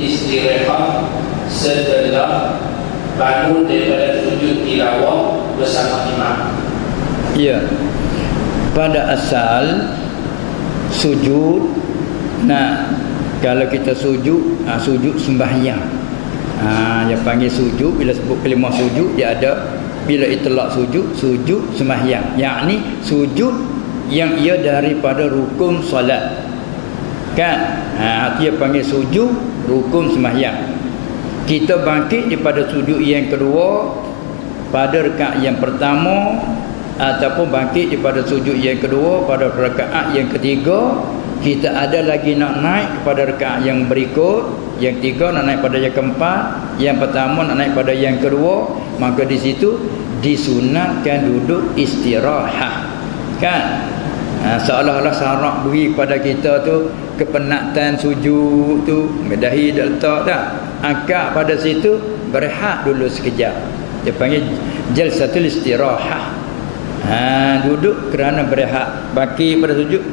istirahat setelah bangun daripada sujud tilawah bersama imam. Ya. Pada asal sujud, kalau kita sujud, sujud sembahyang. Yang panggil sujud, bila sebut kalimah sujud, dia ada bila itlaq sujud, sujud sembahyang. Yakni sujud yang ia daripada rukun solat. Kan? Dia panggil sujud rukun sembahyang. Kita bangkit daripada sujud yang kedua pada rakaat yang pertama, ataupun bangkit daripada sujud yang kedua pada rakaat yang ketiga. Kita ada lagi nak naik kepada rakaat yang berikut, yang ketiga nak naik pada yang keempat, yang pertama nak naik pada yang kedua. Maka di situ disunatkan duduk istirahat. Kan? Seolah-olah syarak beri kepada kita tu kepenatan sujud tu, dahi dah letak dah, angkat pada situ, berehat dulu sekejap. Dia panggil jalsatul istirahah. Duduk kerana berehat, bangkit pada sujud.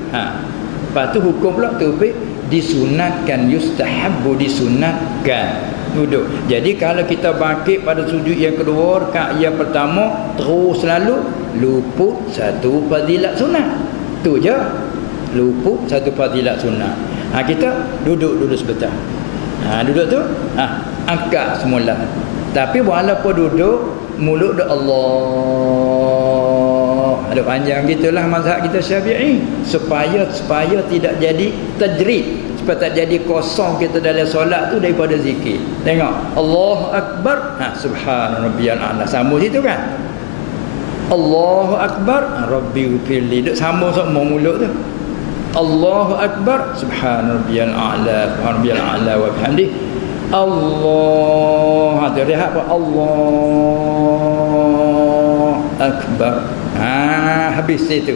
Lepas tu hukum pula tubik disunatkan, yustahabbu, disunatkan duduk. Jadi kalau kita bangkit pada sujud yang kedua, rakaat yang pertama, terus selalu luput satu fadilat sunat. Tu je, luput satu fadilat sunat. Kita duduk dulu sebentar. Duduk tu, angkat semula. Tapi walaupun duduk, mulut dah Allah, ada panjang gitulah mazhab kita Syafi'i, supaya tidak jadi tajrid, supaya tak jadi kosong kita dalam solat tu daripada zikir. Tengok, Allahu Akbar, subhana rabbiyal a'la, sambung situ kan. Allahu Akbar, Rabbi ghfirli, duk sambung semua mulut tu. Allahu Akbar, subhana rabbiyal a'la, subhana rabbiyal a'la wa bihamdi. Allah, tu rehat apa? Allah Akbar. Habis itu.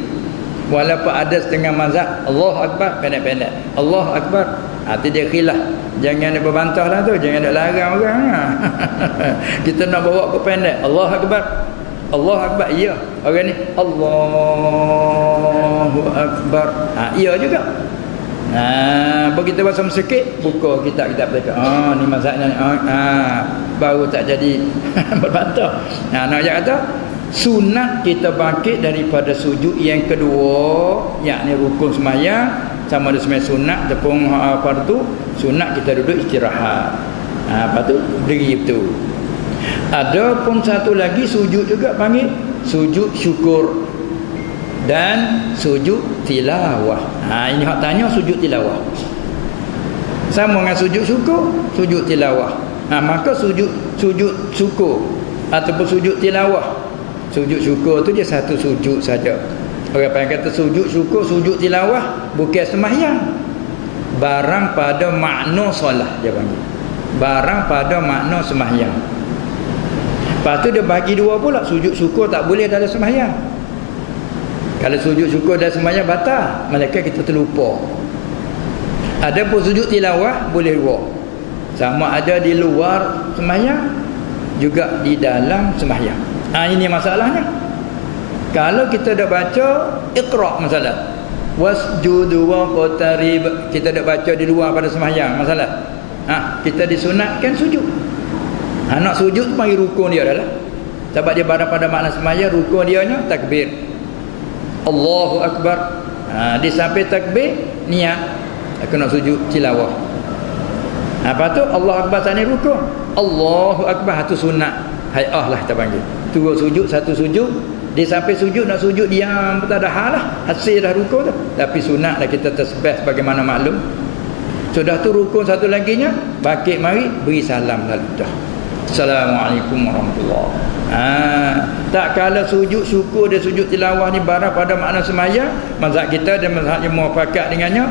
Walaupun ada setengah mazhab Allah Akbar pendek-pendek, Allah Akbar, tu dia khilaf. Jangan ada berbantah lah tu, jangan ada larang orang. Kita nak bawa ke pendek, Allah Akbar, Allah Akbar, iya. Orang ni Allahu Akbar, iya juga. Begitu bahasa sikit, buka kitab-kitab mereka. Ni mazhabnya. Baru tak jadi berbantah. Nak ajak kata sunat kita bangkit daripada sujud yang kedua, yakni rukun sembahyang, sama ada sembahyang sunat ataupun fardu, sunat kita duduk istirahat. Lepas tu berdiri betul. Ada pun satu lagi sujud juga panggil sujud syukur dan sujud tilawah. Ini hak tanya sujud tilawah. Sama dengan sujud syukur, sujud tilawah. Maka sujud syukur ataupun sujud tilawah. Sujud syukur tu dia satu sujud saja. Orang panggil kata sujud syukur, sujud tilawah bukan sembahyang. Barang pada makna solat dia panggil. Barang pada makna sembahyang. Lepas tu dia bagi dua pula, sujud syukur tak boleh dalam sembahyang. Kalau sujud syukur dalam sembahyang batal, malaikat kita terlupa. Ada pun sujud tilawah boleh dua. Sama ada di luar sembahyang juga di dalam sembahyang. Ini masalahnya. Kalau kita dah baca Iqra masalah, wasjudu waqtarib, kita dah baca di luar pada sembahyang masalah. Kita disunatkan sujud. Nak sujud tu panggil rukun dia dah lah. Sebab dia pada makna sembahyang, rukun dia nya takbir. Allahu Akbar. Dia sampai takbir, niat aku nak sujud tilawah. Apa tu? Allah Akbar tadi rukun. Allahu Akbar tu sunat. Hayah lah kita panggil. Turun sujud, satu sujud. Dia sampai sujud, nak sujud diam, tak ada hal lah. Hasil dah rukun tu. Tapi sunat lah kita tasbih sebagaimana maklum. Sudah tu rukun satu lagi nya, bangkit mari, beri salam lalu dah. Assalamualaikum warahmatullahi. Tak kala sujud syukur dan sujud tilawah ni barang pada makna sembahyang, mazhab kita dan mazhab yang muafakat dengannya,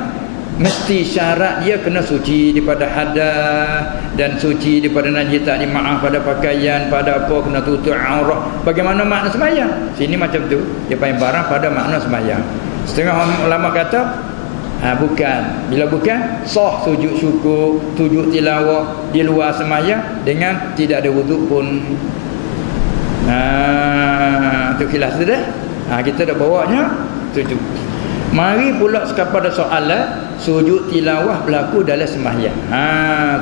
mesti syarat dia kena suci daripada hadas dan suci daripada najis, tak dimaaf pada pakaian, pada apa, kena tutup aurat. Bagaimana makna sembahyang? Sini macam tu, dia panggil barang pada makna sembahyang. Setengah ulama kata bukan. Bila bukan, sah sujud syukur, sujud tilawah di luar sembahyang dengan tidak ada wuduk pun. Tu khilaf tu dah. Kita dah bawanya sujud. Mari pula kepada soalan sujud tilawah berlaku dalam sembahyang.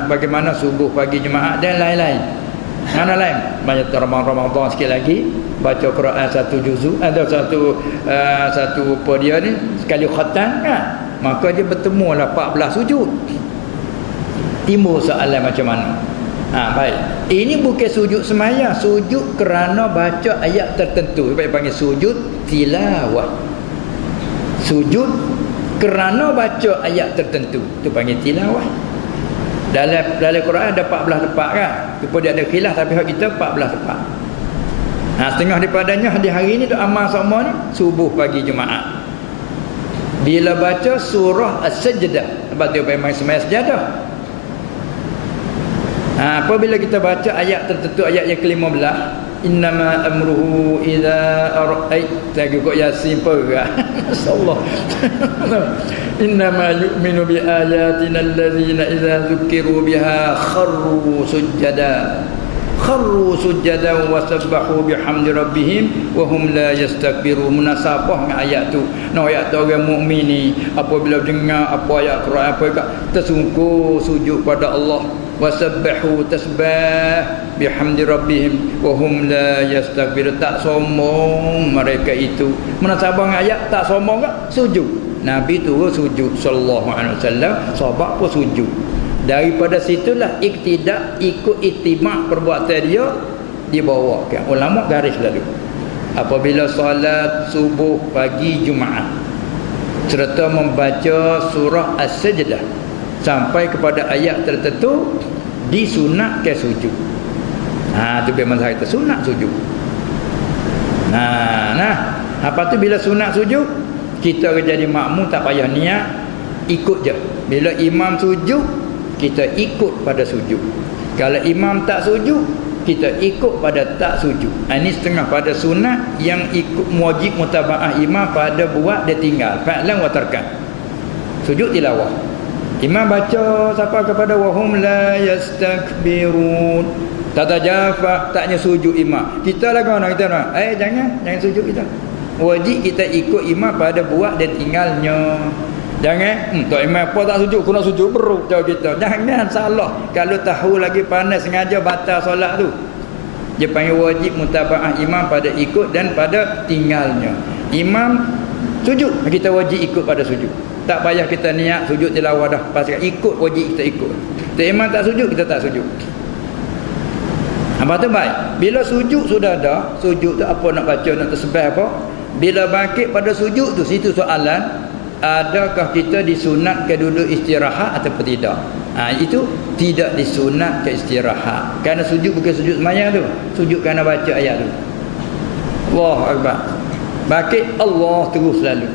Bagaimana subuh, pagi, Jumaat dan lain-lain. Mana lain? Banyak Ramadan sikit lagi baca Quran satu juzuk, ada satu apa dia ni sekali khatam kan. Maka dia bertemulah 14 sujud. Timbul soalan macam mana? Baik. Ini bukan sujud sembahyang, sujud kerana baca ayat tertentu. Baik panggil sujud tilawah. Sujud kerana baca ayat tertentu, tu panggil tilawah. Dalam Quran ada 14 tempat kan. Cuma dia ada khilaf, tapi hak kita 14 tempat. Setengah daripadanya di hari ni tu amal sama ni subuh, pagi, Jumaat. Bila baca surah As-Sajdah, sebab dia memang sembahyang sejadah. Apabila kita baca ayat tertentu, ayat yang ke-15, innama amruhu idza lagi kok Yasin perah. Masyaallah. Innama yu'minu bi ayatina allazina idza dzukiru biha kharru sujada wa sabbahu bihamdi rabbihim wa hum la yastakbirun. Munasabah dengan ayat tu. Ayat tu orang mukmin ni apabila dengar apa ayat Quran apa tersungkur sujud pada Allah, wasabbahu tasbih bihamdi rabbihim wa hum la yastakbirun. Tak sombong mereka itu. Munasabah dengan ayat tak sombong ke? Sujud. Nabi tu sujud sallallahu alaihi wasallam, sahabat pun sujud. Daripada situlah iktidak, ikut itimak perbuatan dia dibawakan. Ulama garis lalu. Apabila solat subuh, pagi, Jumaat serta membaca surah As-Sajdah sampai kepada ayat tertentu, disunatkan sujud. Tu memang saya kata sunat sujud. Apa tu bila sunat sujud, kita jadi makmum tak payah niat, ikut je. Bila imam sujud, kita ikut pada sujud. Kalau imam tak sujud, kita ikut pada tak sujud. Ini setengah pada sunat yang ikut wajib mutabaah imam pada buat dia tinggal. Fa'lan wa tarkan. Sujud tilawah. Imam baca sampai kepada wahum la yastakbirun. Tatajafa, taknya sujud imam. Kita lah kawan kita nak. Jangan sujud kita. Wajib kita ikut imam pada buat dia tinggalnya. Jangan tak imam apa tak sujud, kena sujud beruk jauh kita. Jangan salah. Kalau tahu lagi panas sengaja batal solat tu. Dia panggil wajib mutabaah imam pada ikut dan pada tinggalnya. Imam sujud, kita wajib ikut pada sujud. Tak payah kita niat sujud tilawah dah. Pasal ikut, wajib kita ikut. Tak imam tak sujud, kita tak sujud. Apa tu baik? Bila sujud sudah ada, sujud tu apa nak baca, nak tasbih apa? Bila bangkit pada sujud tu, situ soalan, adakah kita disunatkan dulu istirahat ataupun tidak? Itu tidak disunatkan istirahat. Kerana sujud bukan sujud sembahyang tu. Sujud kerana baca ayat tu. Allahu Akbar. Bangkit Allah terus lalu.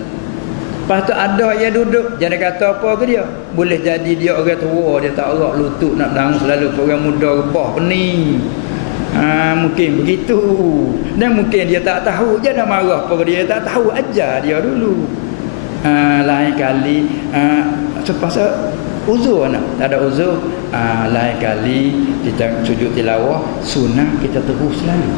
Lepas tu ada yang duduk, jangan kata apa ke dia. Boleh jadi dia orang tua, dia tak erak lutut nak dangus selalu. Orang muda rebah pening. Mungkin begitu. Dan mungkin dia tak tahu, jangan marah pada dia tak tahu, ajar dia dulu. Lain kali sepasal uzur nak, tak ada uzur, lain kali kita sujud tilawah sunat kita terus selalu.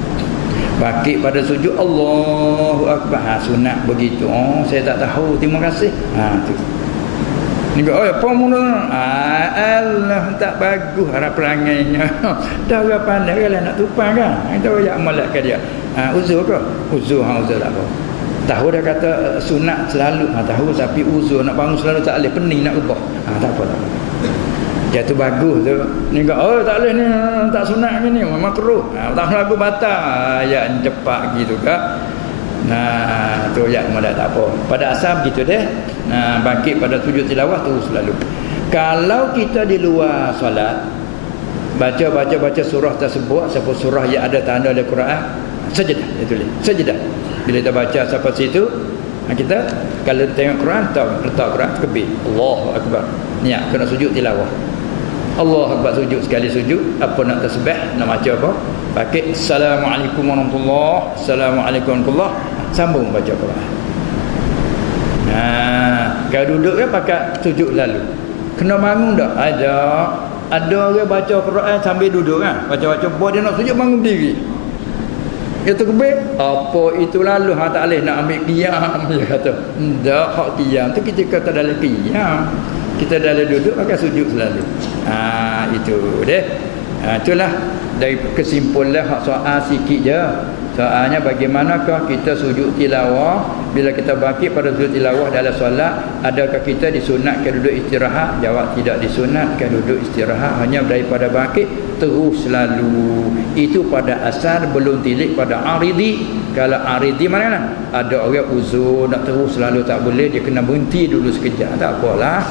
Bangkit pada sujud Allahu Akbar, sunat begitu. Saya tak tahu, terima kasih. Tu ni apa mula? Allah tak bagus harap perangainya. Dah orang pandai kalau nak tumpang kan. Itu ya amalkan dia. Uzur ke? Uzur uzur tak apa. Tahu dah kata sunat selalu. Tahu tapi uzur nak bangun selalu tak boleh, pening nak ubah. Tak apa. Dia tu bagus tu. Ni tak boleh ni, tak sunat ni makruh. Tak lagu batal. Ayat cepat gitu kan. Tu ayat malah tak apa. Pada asal begitu deh. Bangkit pada sujud tilawah tu selalu. Kalau kita di luar solat, baca surah tersebut, siapa surah yang ada tanda dalam Quran, sajdah dia tulis. Sajdah. Bila kita baca sampai situ, kita kalau tengok Quran, letak Quran kebit. Allahu Akbar. Niat kena sujud tilawah. Allahu Akbar, sujud sekali sujud, apa nak tasbih, nak baca apa? Pakai Assalamualaikum warahmatullahi, Assalamualaikum warahmatullahi, sambung baca Quran. Kalau duduk kan pakai sujud lalu. Kena bangun tak? Ada orang baca Quran sambil duduk kan. Baca-baca buat dia nak sujud bangun diri. Itu kebik. Apa itu lalu hang tak boleh nak ambil qiyam dia kata. Ndak hak qiyam tu kita kata dalam qiyam. Kita dalam duduk pakai sujud selalu. Itu deh. Itulah dari kesimpulan hak soal sikit je. Soalnya bagaimanakah kita sujud tilawah bila kita bangkit pada sujud tilawah dalam solat, adakah kita disunatkan duduk istirahat? Jawab tidak disunatkan duduk istirahat, hanya daripada bangkit terus selalu. Itu pada asal belum tilik pada aridi. Kalau aridi mana lah? Ada orang uzur nak terus selalu tak boleh, dia kena berhenti dulu sekejap, tak apalah.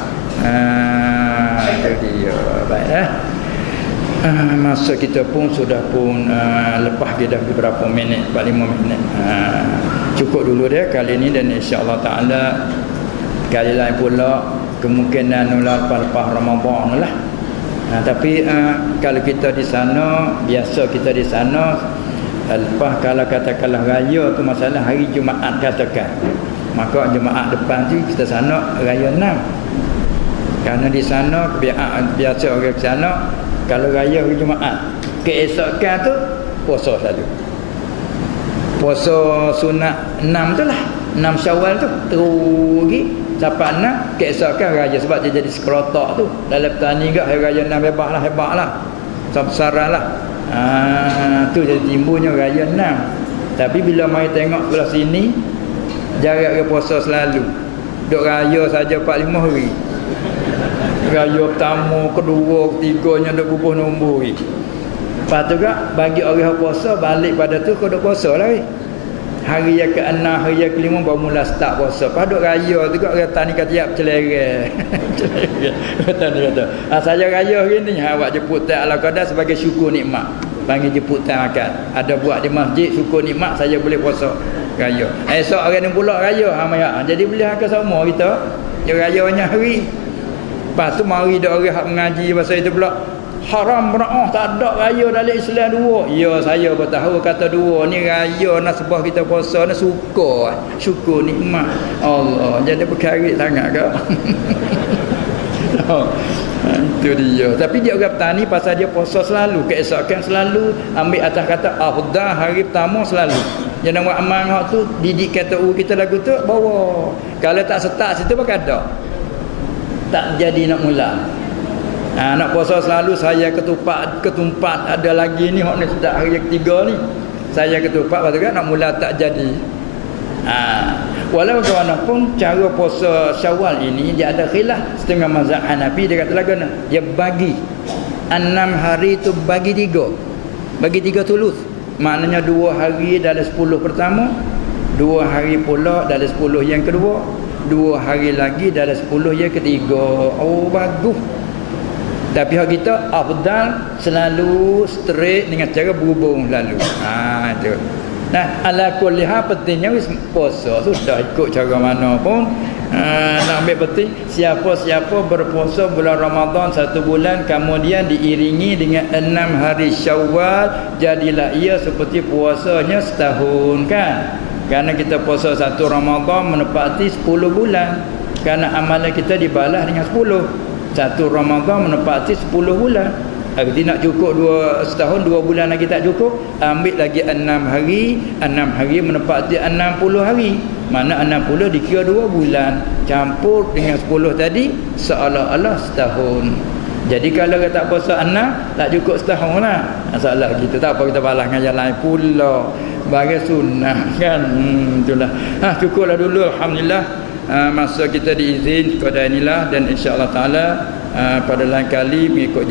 Itu dia. Baik masa kita pun sudah pun lepas dia dah beberapa minit, 45 minit. Cukup dulu dia kali ini, dan insya-Allah taala kali lain pula kemungkinan lepas Ramadan lah. Tapi kalau kita di sana, biasa kita di sana lepas kalau katakanlah raya tu masalah hari Jumaat katakan, maka Jumaat depan tu kita sana raya 6. Kerana di sana biasa orang ke sana kalau raya hari Jumaat, keesokan tu puasa selalu. Puasa sunat 6 tu lah, 6 Syawal tu terus pergi sampai 6 keesokan raya, sebab dia jadi sekerotak tu. Dalam petani juga hari raya 6 hebat lah. Besar-besaran lah. Tu jadi timbulnya raya 6. Tapi bila mai tengok sebelah sini, jarak dia puasa selalu. Duk raya saja 45 hari. Raya pertama, kedua, ketiganya dah bubuh nombor ni. Lepas tu juga bagi orang yang puasa balik pada tu kau dah puasa lah. Hari yang ke-6, hari yang ke-5 baru mula start puasa. Lepas duk raya tu juga orang tani kata tiap celereng. Tani kata, saya raya hari ni awak jemput tak ala qada sebagai syukur nikmat. Panggil jemputan makan. Ada buat di masjid syukur nikmat, saya boleh puasa raya. Esok hari ni pula raya jadi boleh akan sama kita. Dia rayanya hari. Lepas tu mari dak orang hak mengaji pasal itu pula haram beraah, tak ada raya dalam Islam dua. Ya saya bertahu kata dua ni raya nasbah kita puasa ni syukur nikmat Allah. Jadi berkarit sangat ke? Itu dia. Tapi dia orang petani pasal dia puasa selalu, keesokan selalu ambil atas kata afdal hari pertama selalu. Jangan buat amal hak tu didik kata kita lagu tu bawa. Kalau tak start situ bakal ada. Tak jadi nak mula. Nak puasa selalu saya ketumpat ada lagi ni hok ni sudah hari yang ketiga ni. Saya ketumpat lepas tu kan nak mula tak jadi. Walau bagaimanapun cara puasa Syawal ini dia ada khilaf. Setengah mazhab Hanafi dia kata lagana, dia bagi 6 hari tu bagi 3. Bagi 3 thuluth. Maknanya 2 hari dalam 10 pertama, 2 hari pula dalam 10 yang kedua, 2 hari lagi dalam 10 yang ketiga. Oh bagus. Tapi hak kita afdal selalu straight dengan cara berhubung lalu. Itu. Nah, ala kulli hal pentingnya wis puasa sudah ikut cara mana pun. Nak ambil penting siapa-siapa berpuasa bulan Ramadan 1 bulan kemudian diiringi dengan 6 hari Syawal, jadilah ia seperti puasanya setahun kan. Kerana kita puasa 1 Ramadan menepati 10 bulan. Kerana amalan kita dibalas dengan 10. 1 Ramadan menepati 10 bulan. Jadi nak cukup setahun 2 bulan lagi tak cukup, ambil lagi 6 hari. 6 hari menepati 60 hari. Mana 60 dikira 2 bulan. Campur dengan 10 tadi seolah-olah setahun. Jadi kalau kita tak puasa 6 tak cukup setahun lah. Masalah gitu. Tak apa kita balas dengan yang lain pula. Bagi sunnah kan. Itulah. Cukuplah dulu alhamdulillah. Masa kita diizin kepada inilah, dan insya-Allah taala pada lain kali mengikut